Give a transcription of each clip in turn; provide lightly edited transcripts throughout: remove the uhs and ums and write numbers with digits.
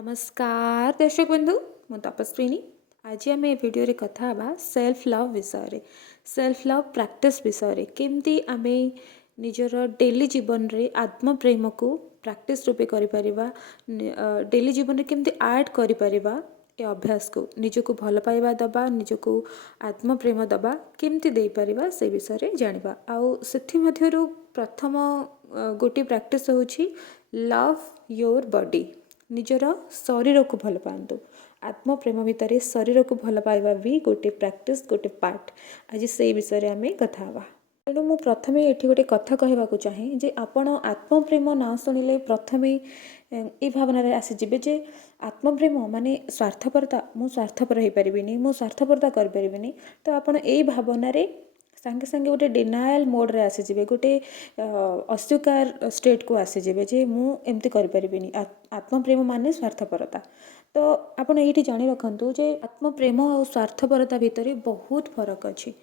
नमस्कार दर्शक बंधु मु तपस्विनी। आज आम ए भिडियो कथा हवा सेल्फ लव विषय सेल्फ लव प्रैक्टिस विषय केमती आम निजर डेली जीवन रे आत्म प्रेम को प्रैक्टिस रूपे करिपरिबा डेली जीवन रे केमती ऐड करिपरिबा ए अभ्यास को निजको भल पाइबा दबा निजको आत्म प्रेम दबा केमती दे परिबा से विषय जानिबा। आउ सेथि मध्यरु प्रथम गोटी प्रैक्टिस होछि लव योर बॉडी। निजर शरीर को भल पातु आत्म प्रेम भितर शरीर को भल पाइबा भी गोटे प्रैक्टिस गोटे पार्ट। आज से विषय आम कथा हवा। तेणु मु प्रथम ये गोटे कथा कहवाक चाहे जे आपण आत्म प्रेम ना शुणिले प्रथम ये भावना आसीजे जे आत्म प्रेम माने स्वार्थपरता मु स्वार्थपर हो पारिनी मु स्वार्थपरता करें तो आपड़ यही भावना सांगे सांगे गोटे डिनायल मोड रे आसीजे गोटे अस्वीकार स्टेट को आसीजे जे मु एमती करें आत्म प्रेम माने स्वार्थपरता। तो आपड़ ये जाणी रखु जे आत्म प्रेम और स्वार्थपरता भितर बहुत फरक अच्छी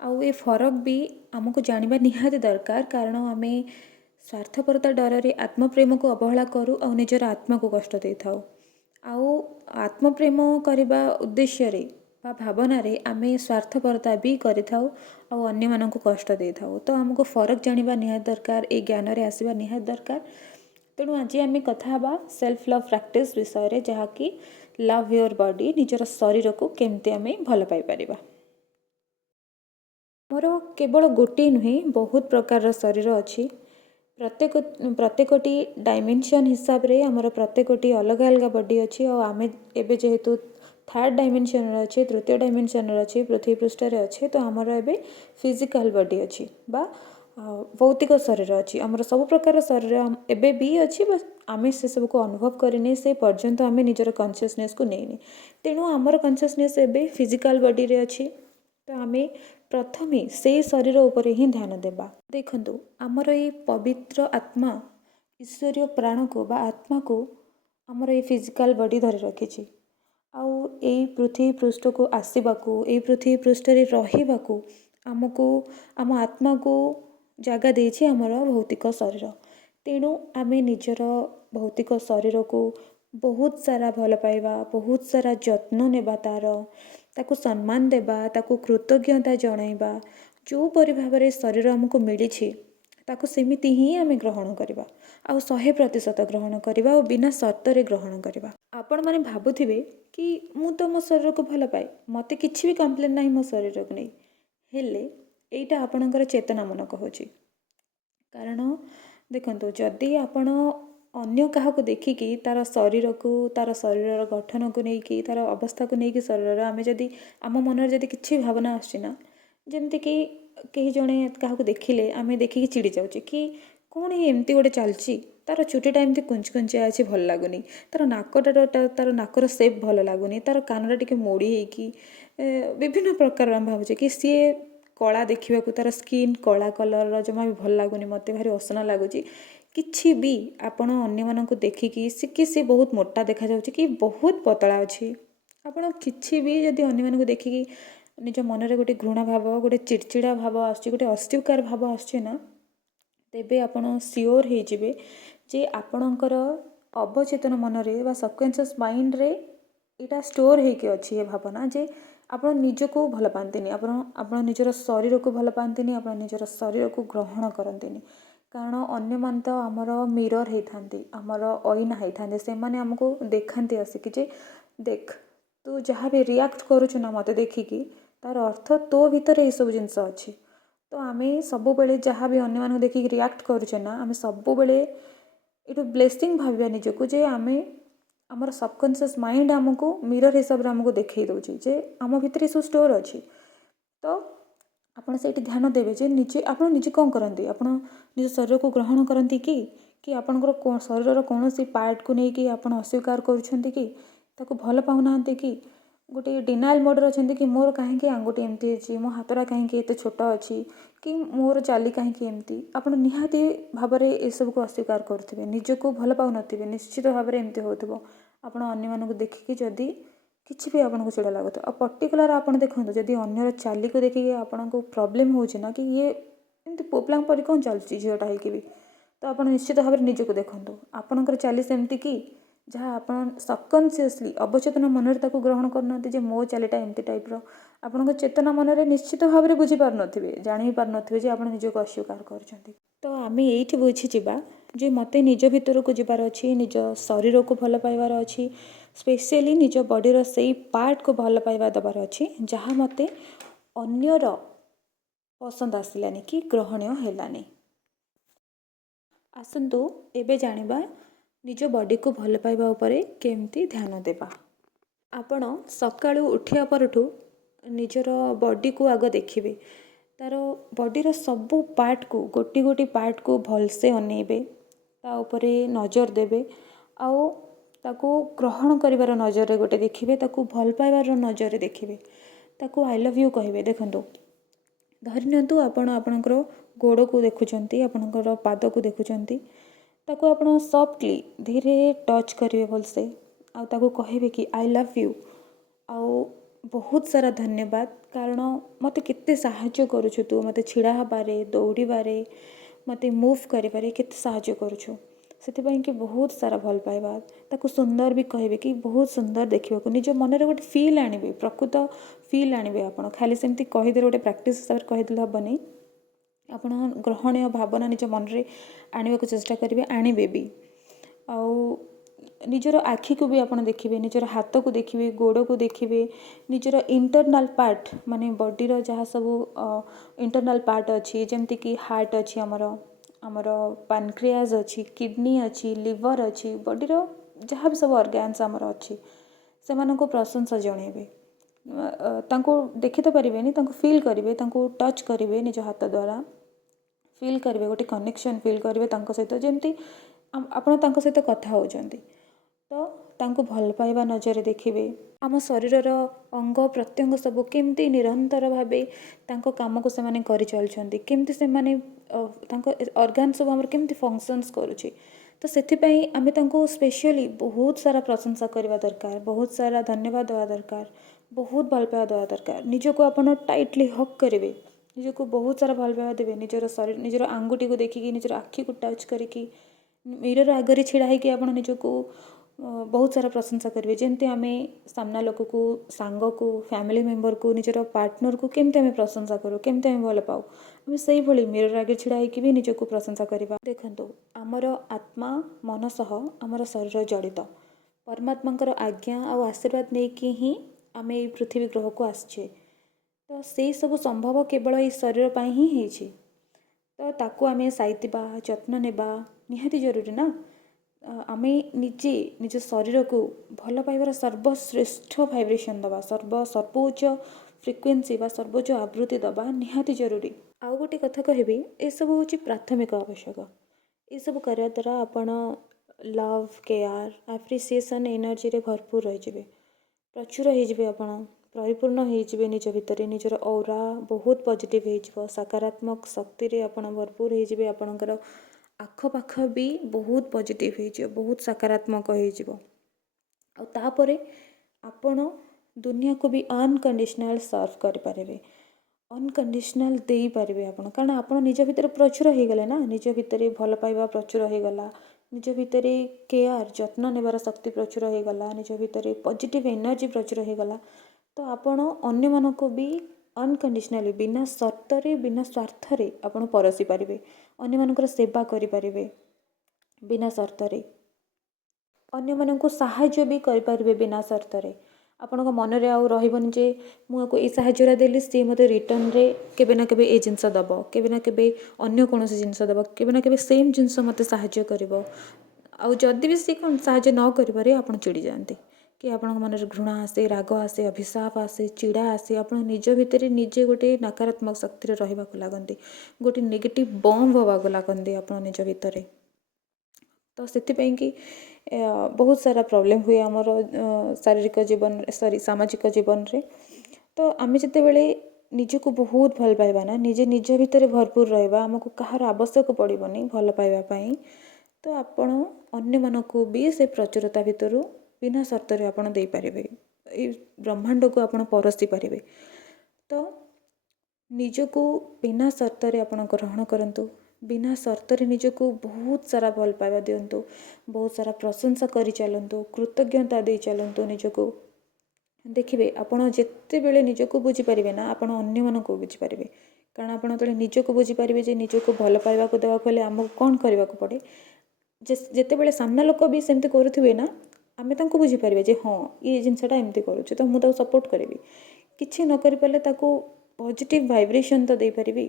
आउ ए फरक भी आमको जानिबा निहाती दरकार कारण आम स्वार्थपरता डर रे आत्म प्रेम को अवहेला करूँ और निजर आत्मा को कष्ट दे था आउ आत्म प्रेम करने उद्देश्य रे भावना रे आमे स्वार्थपरता भी करिथाउ और अन्य मानक कष्ट दे था। तो आमको फरक जानिबा निहाती दरकार ए ज्ञान रे आसीबा निहाती दरकार। तेणु आज आम कथा हवा सेल्फ लव प्रैक्टिस विषय रे जहाँकि लव योर बॉडी निजर शरीर को केमती आम भल पाई परिबा। मोर केवल गोटे नुहे बहुत प्रकार शरीर अच्छी प्रत्येकटी डायमेंशन हिसाब रे आमर प्रत्येकटी अलग अलग बॉडी अच्छी और आम एबे जेहेतु थर्ड डायमेंशन अच्छे तृतीय डायमेंशन अच्छे पृथ्वी पृष्ठ अच्छे तो आमर एबे फिजिकल बॉडी अच्छी बा भौतिक शरीर अच्छी आमर सब प्रकार शरीर एबे भी अच्छी बस आम से सब को अनुभव करने से पर्यंत आम निजर कॉन्शियसनेस को नहीं तेणु आमर कॉन्शियसनेस एबे फिजिकल बॉडी रे अच्छी तो आम प्रथमे से शरीर उपर ही ध्यान देबा। देखंतु आमर ये पवित्र आत्मा ईश्वरीय प्राण को बा आत्मा को आमर ये फिजिकल बॉडी धरी रखी आउ यही पृथ्वी पृष्ठ को आसवाकू यही पृथ्वी पृष्ठ रे रहिबाकू आमको आम आत्मा को जगह देछि आमर भौतिक शरीर। तेणु आम निजर भौतिक शरीर को बहुत सारा भल पाइबा बहुत सारा जत्न नेबा ताकू सम्मान देबा ताकू कृतज्ञता जणाइबा जो परि भाव रे शरीर आमको मिली ताकू सेमिति ही आम ग्रहण करवा आउ 100% ग्रहण करवा और बिना शर्त रे ग्रहण करवा। आपण माने भाबुथिबे कि मु तो मो शरीर को भल पाए मते किछि भी कंप्लेन नाही मो शरीर को नहीं हेले एइटा आपणकर चेतना मन कहूची कारण देखंतु जदि आपण अन्य काहाको देखिकी तार शरीर को तार शरीर गठन को लेकिन तार अवस्था को लेकिन शरीर आम जदि आम मन जदि किछि भावना आछिना जेमती कि कहीं जड़े क्या देखिले आम देखिकी चिड़ी जाऊँ कि कौन एमती गोटे चलची तार चुटीटा एमती कुंच कुंचिया अच्छी भल लगुनि तार नाकटा तार नाकर सेप भल लगुनि तार कानटा टिके मोड़ी होगी विभिन्न प्रकार आम भावुचे कि सी कला देखा तार स्किन कला कलर जमा भी भल लगुनि मत भारी असना लगुच किछि भी आपण अन्य मानक देखिकी सी बहुत मोटा देखा जाउछि कि बहुत पतला अच्छी आपण किछि भी जदि अन्य मानक देखिकी निज मन में गोटे घृणा भाव गोटे चिड़चिड़ा भाव आसुची गोटे अस्वीकार भाव आसुची ना तेबे आपण सियोर हो जे आपणकर अवचेतन मन रे बा सबकॉन्शियस माइंड रे इटा स्टोर होके अच्छी ये भावना जे आपण निजको भल पाती आपण निजर शरीर को भल पाती आपण निजर शरीर को ग्रहण करती कारण अन्य मान तो आमर मिरर होता आमर अईना होता से माने हमको देखाती आसिक जे देख तू जहाँ भी रिएक्ट करुचु ना मत देखिकी तार अर्थ तो भीतर ये सब जिनस अच्छी। तो आम सब बेले जहाँ भी अन्य मानक देखिक रिएक्ट करुचे ना आम सब बेले ये ब्लेसिंग भाविया निजको जे आम आमर सबकॉन्शियस माइंड आमको मिरर हिसाब से आमको देखई दौची जे आम भितर सब स्टोर अच्छी। तो आपड़ से ध्यान देवे जे निजे आप निजे कौन करती आप निज शरीर को ग्रहण करती कि आपणकर शरीर कौन पार्ट को लेकिन आप अस्वीकार करुँच कि भल पाऊना कि गोटे डिनाइल मोड रे अछंती कि मोर कहीं आंगुठी एमती अच्छी मो हाथटा कहीं एत छोट अच्छी कि मोर चाली कहीं एमती आप निहाती भाव में ये सब को अस्वीकार करुवे निजको भल पाऊन निश्चित भाव में एमती हो आप अन्य देखिकी जदि किसी भी आपको चिड़ा लगुता आ पर्टिकुलर आप देखो जदि अन्यर चाली को देखिए आपन को प्रोब्लेम होना कि ये एमती पुओपिला परि कौन चलुची झीटा होगी भी तो आप निश्चित भाव में निजको देखो आपणकर चाली सेमती कि जहाँ आप सबकनसीयसली अवचेतन मन ताको ग्रहण करना जे मो चालीटा एमती टाइप्र आपण चेतना मन में निश्चित भाव में बुझीपार थे जानी पार थे जे आप निजक अस्वीकार कर तो आम ये बुझीजा जे मत निज भितर को जबार अच्छी निज शरीर को भल पाइबार अच्छी स्पेशली निज बॉडीर से पार्ट को भल पाइबा दबार अच्छी जहाँ मत अन्यर पसंद आसलानी कि ग्रहणीय हैलानी। आसतु एबे जानिबा निज बॉडी को भल पाइबा उपरे केमती ध्यान देबा। आपण सकाळु उठिया परठू निजर बॉडी को आग देखिबे तार बॉडीर सबू पार्ट को गोटी गोटी पार्ट को भलसे अनेबे ता उपरे नजर देबे आउ ताको ग्रहण करिवार नजर रे गोटे देखिबे ताको भल पाइबार नजर रे देखिबे ताको आई लव यू कहिबे। देखंतु धरिनियंतु आपण आपणकर गोड़ को देखुचंती आपणकर पाद को देखुचंती ताको आपण सॉफ्टली धीरे टच करिवे भलसे आउ ताको कहिबे कि आई लव यू आउ बहुत सारा धन्यवाद कारण मते केते साहाय्य करूछु तू मते छिड़ा हबारे दौड़ीबारे मते मूव करिबारे केते साहाय्य करूछु से कि बहुत सारा भल पाइबा ताको सुंदर भी कहे कि बहुत सुंदर देखा निज मन में गोटे फिल आने प्रकृत फिल आने आप खाली सेमती कहीदे गोटे प्राक्ट हिसाब से कहीदे हेनी आप ग्रहणीय भावना निज मन में आने को चेष्टा करेंगे आणवे भी आउ निजर आखि को भी आप देखिए निजर हाथ को देखिए गोड़ को देखिए निजर इंटरनाल पार्ट माने बॉडीर जहाँ सब इंटरनाल पार्ट अच्छी जमती कि हार्ट अच्छी आमर पानक्रियाज अच्छी किडनी अच्छी लिवर अच्छी बॉडीर जहाँ भी सब ऑर्गन्स आमर अच्छी से प्रशंसा जनइबे देखी तो पारे फील करेंगे टच करेंगे निज हाथ द्वारा फील करेंगे गोटे कनेक्शन फील करेंगे सहित जमती आपण सहित कथा होचंती तो तांको भल पाइबा नजर देखिए आम शरीर अंग प्रत्यंग सब केमती निरंतर भावे तांको काम को सेमाने करि चलछंती केमती सेमाने तांको ऑर्गन सब हमर केमती फंक्शंस करूची तो सेथिपाई आमे तांको स्पेशली बहुत सारा प्रशंसा करबा दरकार बहुत सारा धन्यवाद देवा दरकार बहुत भल पाइबा देवा दरकार निजको आपण टाइटली हक करेंगे निजको बहुत सारा भल पाइबा देवे निजर शरीर निजर आंगुटी को देखिकी निजर आखि को टच करिकी मिरर आगे छिड़ा होगी आप निजको बहुत सारा प्रशंसा करेंगे जमती आम सामना लोक को सांग को फैमिली मेंबर को निजर पार्टनर को केमती आम प्रशंसा करूँ केमती आम भल पाऊ आम से ही मिरर आगे छिड़ा होगी भी निजको प्रशंसा करवा। देखो आमर आत्मा मन सह आमर शरीर जड़ित परमात्मा आज्ञा और आशीर्वाद नहीं कि ही आम ये पृथ्वी ग्रह को आसचे तो से सब संभव केवल ये शरीर पर ही होइछि तो ताको आम साइतिबा जत्न नेबा निहाती जरूरी ना आमे निजे निज शरीर को भल पाइबार सर्वश्रेष्ठ भाइब्रेशन दबा सर्वोच्च फ्रिक्वेन्सी बा सर्वोच्च आवृत्ति दबा निहाती जरूरी। आउ गोटे कथा कहबी ए सब होची प्राथमिक आवश्यक ये सब करने द्वारा आपण लव केयर एप्रिसिएशन एनर्जी रे भरपूर रही प्रचुर हो आपण परिपूर्ण हो निज भितर निजर औरा बहुत पॉजिटिव हो सकारात्मक शक्ति रे आपण भरपूर हो आपणकर आखपाख भी बहुत पॉजिटिव हो बहुत सकारात्मक होतापर आपण दुनिया को भी अनकंडीशनल सर्व करें अनकंडीशनल दे पारे आपण कारण आपण निज भितर प्रचुर हो गले ना निज भितर भल पाइबा प्रचुर हो गला निज भितर केयर जत्न नेबार शक्ति प्रचुर हो गला निज भितर पॉजिटिव एनर्जी प्रचुर हो गला तो आपण अन्य मानक भी अनकंडीशनली बिना शर्तरे बिना स्वार्थरे आपण परसी पारिबे अन्य मानकर सेवा करि पारिबे बिना शर्तरे अन्य मानक साहाय्य भी करि पारिबे बिना शर्तरे आपण मन रे आउ रहिबनी जे मुझे ये साहाय्य देली सी मते रिटर्न रे केबे ना केबे ए जिनस दब केबे ना केबे अन्य कौन जिनस दब केबे ना केबे सेम जिनस मते साहाय्य करिवो आउ जदि भी सी कौन साहाय्य न करि पारे आपण चिड़ी जाते कि आपण मन घृणा आसे राग आसे अभिशाप आसे चिड़ा आसे आप निज भितर निजे गोटे नकारात्मक शक्ति रहा लगती गोटे नेगेटिव बम हवा लगती आप निज भितर तो से कि बहुत सारा प्रॉब्लम हुए आमर शारीरिक जीवन सॉरी सामाजिक जीवन रे तो आम जिते बड़े निजको बहुत भल पाइबा ना निजे निज भितर भरपूर रहा आमको कहार आवश्यक पड़ोनी भल पाइबापी तो आपण अन्य मानक भी से प्रचुरता भितर बिना शर्त आपड़ दे पारे ये ब्रह्मांड को आप परसी पारे तो निजको बिना शर्त आप ग्रहण करूँ ବିନା ସର୍ତ୍ତରେ ନିଜକୁ ବହୁତ ସାରା ଭଲ ପାଇବା ଦିଅନ୍ତୁ, ବହୁତ ସାରା ପ୍ରଶଂସା କରି ଚାଲନ୍ତୁ, କୃତଜ୍ଞତା ଦେଇ ଚାଲନ୍ତୁ ନିଜକୁ। ଦେଖିବେ ଆପଣ ଯେତେବେଳେ ନିଜକୁ ବୁଝିପାରିବେ ନା ଆପଣ ଅନ୍ୟମାନଙ୍କୁ ବୁଝିପାରିବେ। କାରଣ ଆପଣ ଯେତେବେଳେ ନିଜକୁ ବୁଝିପାରିବେ ଯେ ନିଜକୁ ଭଲ ପାଇବାକୁ ଦେବାକୁ ହେଲେ ଆମକୁ କ'ଣ କରିବାକୁ ପଡ଼େ, ଯେତେବେଳେ ସାମ୍ନା ଲୋକ ବି ସେମିତି କରୁଥିବେ ନା ଆମେ ତାଙ୍କୁ ବୁଝିପାରିବେ ଯେ ହଁ ଏ ଜିନିଷଟା ଏମିତି କରୁଛି ତ ମୁଁ ତାକୁ ସପୋର୍ଟ କରିବି। କିଛି ନ କରିପାରିଲେ ତାକୁ ପଜିଟିଭ୍ ଭାଇବ୍ରେସନ୍ ତ ଦେଇପାରିବି,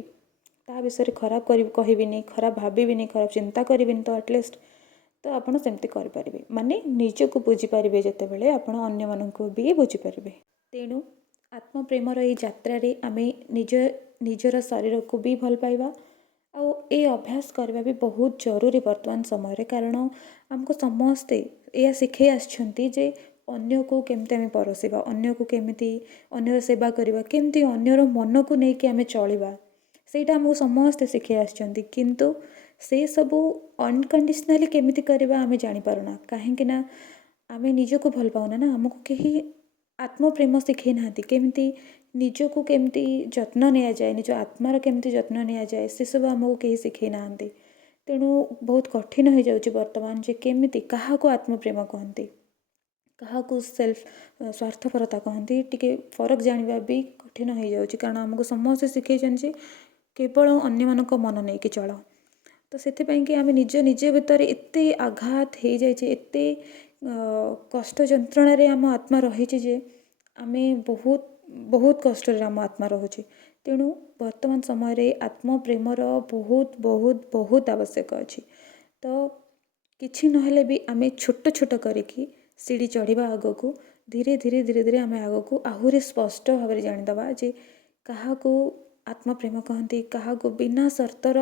ତା ବିଷୟରେ ଖରାପ କହିବିନି, ଖରାପ ଭାବିବିନି, ଖରାପ ଚିନ୍ତା କରିବିନି, ତ ଆଟଲିଷ୍ଟ ତ ଆପଣ ସେମିତି କରିପାରିବେ। ମାନେ ନିଜକୁ ବୁଝିପାରିବେ ଯେତେବେଳେ ଆପଣ ଅନ୍ୟମାନଙ୍କୁ ବି ବୁଝିପାରିବେ। ତେଣୁ ଆତ୍ମପ୍ରେମର ଏଇ ଯାତ୍ରାରେ ଆମେ ନିଜର ଶରୀରକୁ ବି ଭଲ ପାଇବା ଆଉ ଏ ଅଭ୍ୟାସ କରିବା ବି ବହୁତ ଜରୁରୀ ବର୍ତ୍ତମାନ ସମୟରେ। କାରଣ ଆମକୁ ସମସ୍ତେ ଏହା ଶିଖେଇ ଆସିଛନ୍ତି ଯେ ଅନ୍ୟକୁ କେମିତି ଆମେ ପରସିବା, ଅନ୍ୟକୁ କେମିତି ଅନ୍ୟର ସେବା କରିବା, କେମିତି ଅନ୍ୟର ମନକୁ ନେଇକି ଆମେ ଚଳିବା, ସେଇଟା ଆମକୁ ସମସ୍ତେ ଶିଖେଇ ଆସିଛନ୍ତି। କିନ୍ତୁ ସେସବୁ ଅନକଣ୍ଡିସନାଲି କେମିତି କରିବା ଆମେ ଜାଣିପାରୁନା, କାହିଁକି ନା ଆମେ ନିଜକୁ ଭଲ ପାଉନା ନା। ଆମକୁ କେହି ଆତ୍ମପ୍ରେମ ଶିଖେଇ ନାହାନ୍ତି, କେମିତି ନିଜକୁ କେମିତି ଯତ୍ନ ନିଆଯାଏ, ନିଜ ଆତ୍ମାର କେମିତି ଯତ୍ନ ନିଆଯାଏ, ସେସବୁ ଆମକୁ କେହି ଶିଖେଇ ନାହାନ୍ତି। ତେଣୁ ବହୁତ କଠିନ ହେଇଯାଉଛି ବର୍ତ୍ତମାନ ଯେ କେମିତି କାହାକୁ ଆତ୍ମପ୍ରେମ କହନ୍ତି, କାହାକୁ ସ୍ୱାର୍ଥପରତା କହନ୍ତି, ଟିକେ ଫରକ ଜାଣିବା ବି କଠିନ ହେଇଯାଉଛି। କାରଣ ଆମକୁ ସମସ୍ତେ ଶିଖେଇଛନ୍ତି ଯେ କେବଳ ଅନ୍ୟମାନଙ୍କ ମନ ନେଇକି ଚଳ। ତ ସେଥିପାଇଁକି ଆମେ ନିଜ ଭିତରେ ଏତେ ଆଘାତ ହେଇଯାଇଛି, ଏତେ କଷ୍ଟ ଯନ୍ତ୍ରଣାରେ ଆମ ଆତ୍ମା ରହିଛି ଯେ ଆମେ ବହୁତ କଷ୍ଟରେ ଆମ ଆତ୍ମା ରହୁଛି। ତେଣୁ ବର୍ତ୍ତମାନ ସମୟରେ ଆତ୍ମପ୍ରେମର ବହୁତ ଆବଶ୍ୟକ ଅଛି। ତ କିଛି ନହେଲେ ବି ଆମେ ଛୋଟ କରିକି ସିଡ଼ି ଚଢ଼ିବା ଆଗକୁ, ଧୀରେ ଧୀରେ ଆମେ ଆଗକୁ ଆହୁରି ସ୍ପଷ୍ଟ ଭାବରେ ଜାଣିଦେବା ଯେ କାହାକୁ ଆତ୍ମପ୍ରେମ କହନ୍ତି, କାହାକୁ ବିନା ସର୍ତ୍ତର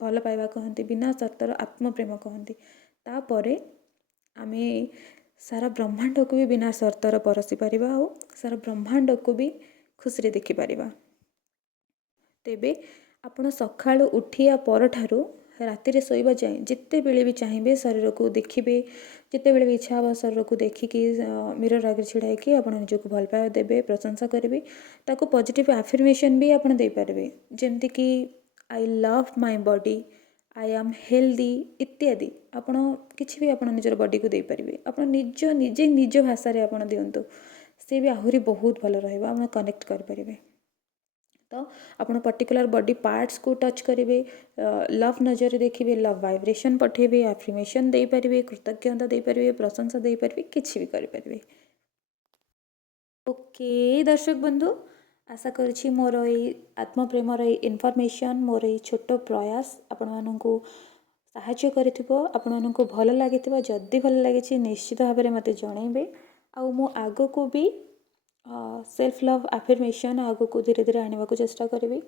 ଭଲ ପାଇବା କହନ୍ତି, ବିନା ସର୍ତ୍ତର ଆତ୍ମପ୍ରେମ କହନ୍ତି। ତାପରେ ଆମେ ସାରା ବ୍ରହ୍ମାଣ୍ଡକୁ ବି ବିନା ସର୍ତ୍ତର ପରସି ପାରିବା ଆଉ ସାରା ବ୍ରହ୍ମାଣ୍ଡକୁ ବି ଖୁସିରେ ଦେଖିପାରିବା। ତେବେ ଆପଣ ସକାଳୁ ଉଠିବା ପରଠାରୁ ରାତିରେ ଶୋଇବା ଯାଏଁ ଯେତେବେଳେ ବି ଚାହିଁବେ ଶରୀରକୁ ଦେଖିବେ, ଯେତେବେଳେ ବି ଇଚ୍ଛା ହେବ ଶରୀରକୁ ଦେଖିକି ମିରର ଆଗରେ ଛିଡ଼ା ହେଇକି ଆପଣ ନିଜକୁ ଭଲ ପାଇବା ଦେବେ, ପ୍ରଶଂସା କରିବେ। ତାକୁ ପଜିଟିଭ୍ ଆଫର୍ମେସନ୍ ବି ଆପଣ ଦେଇପାରିବେ, ଯେମିତିକି I love my body, I am healthy ଇତ୍ୟାଦି। ଆପଣ କିଛି ବି ଆପଣ ନିଜର ବଡ଼ିକୁ ଦେଇପାରିବେ। ଆପଣ ନିଜେ ନିଜ ଭାଷାରେ ଆପଣ ଦିଅନ୍ତୁ, ସେ ବି ଆହୁରି ବହୁତ ଭଲ ରହିବ, ଆପଣ କନେକ୍ଟ କରିପାରିବେ। ତ ଆପଣ ପର୍ଟିକୁଲାର ବଡ଼ି ପାର୍ଟସକୁ ଟଚ୍ କରିବେ, ଲଭ୍ ନଜରରେ ଦେଖିବେ, ଲଭ୍ ଭାଇବ୍ରେସନ୍ ପଠାଇବେ, ଆଫର୍ମେସନ୍ ଦେଇପାରିବେ, କୃତଜ୍ଞତା ଦେଇପାରିବେ, ପ୍ରଶଂସା ଦେଇପାରିବେ, କିଛି ବି କରିପାରିବେ। ଓକେ ଦର୍ଶକ ବନ୍ଧୁ, ଆଶା କରୁଛି ମୋର ଏଇ ଆତ୍ମପ୍ରେମର ଏଇ ଇନଫର୍ମେସନ୍, ମୋର ଏଇ ଛୋଟ ପ୍ରୟାସ ଆପଣମାନଙ୍କୁ ସାହାଯ୍ୟ କରିଥିବ, ଆପଣମାନଙ୍କୁ ଭଲ ଲାଗିଥିବ। ଯଦି ଭଲ ଲାଗିଛି ନିଶ୍ଚିତ ଭାବରେ ମୋତେ ଜଣାଇବେ। ଆଉ ମୁଁ ଆଗକୁ ବି ସେଲ୍ଫ ଲଭ୍ ଆଫର୍ମେସନ୍ ଆଗକୁ ଧୀରେ ଧୀରେ ଆଣିବାକୁ ଚେଷ୍ଟା କରିବି।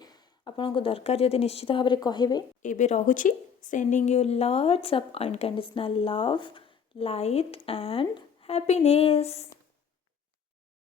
ଆପଣଙ୍କୁ ଦରକାର ଯଦି ନିଶ୍ଚିତ ଭାବରେ କହିବେ। ଏବେ ରହୁଛି, sending you lots of unconditional love, light and happiness.